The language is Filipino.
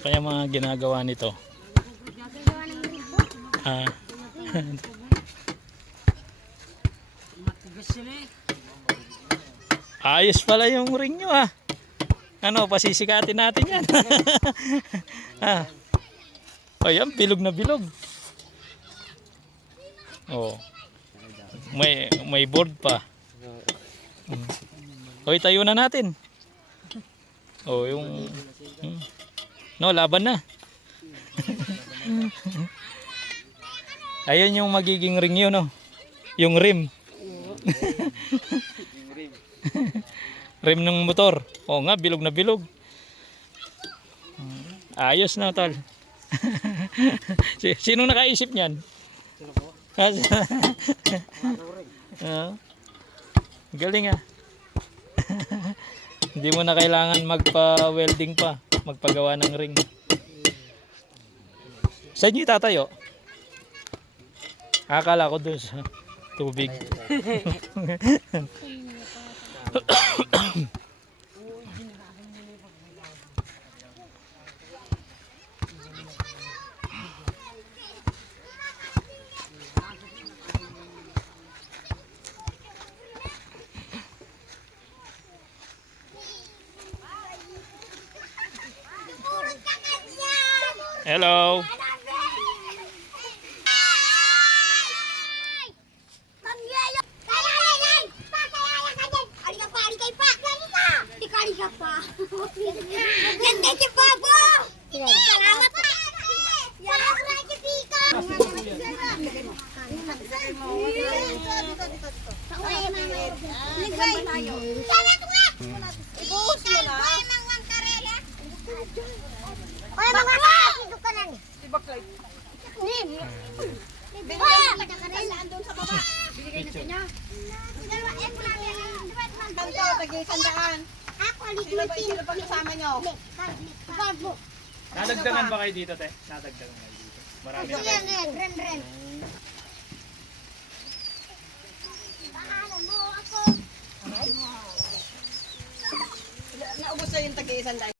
Ano kaya mga ginagawa nito? Ayos pala yung ring nyo ah. Ano, pasisikatin natin yan. Ayan, bilog na bilog. Oh. May board pa. Hoy, tayo na natin. Oh, yung no, laban na. Ayun yung magiging ring yun, no. Yung rim. Rim ng motor. Oo nga, bilog na bilog. Ayos na, tol. Sino nakaisip niyan? Sino po? Galing ah. Hindi mo na kailangan magpa-welding pa, magpagawa ng ring. Saan nyo itatayo? Akala ko doon sa tubig. Hello. Ganda si Papa! Salamat po! Salamat lagi, Pika! Ibuhos mo na! Oy, mga kapatid ka na ni! Baklay. Hindi! Doon sa baba. Binigay na sa inyo. Tanto, tagi-sandaan. ako, Sino ba kasama nyo? Nadagdagan ba kayo dito, te? Nadagdagan kayo dito. Marami na kayo. Ren. Paano mo ako? Naubos na yung tagi-sandaan.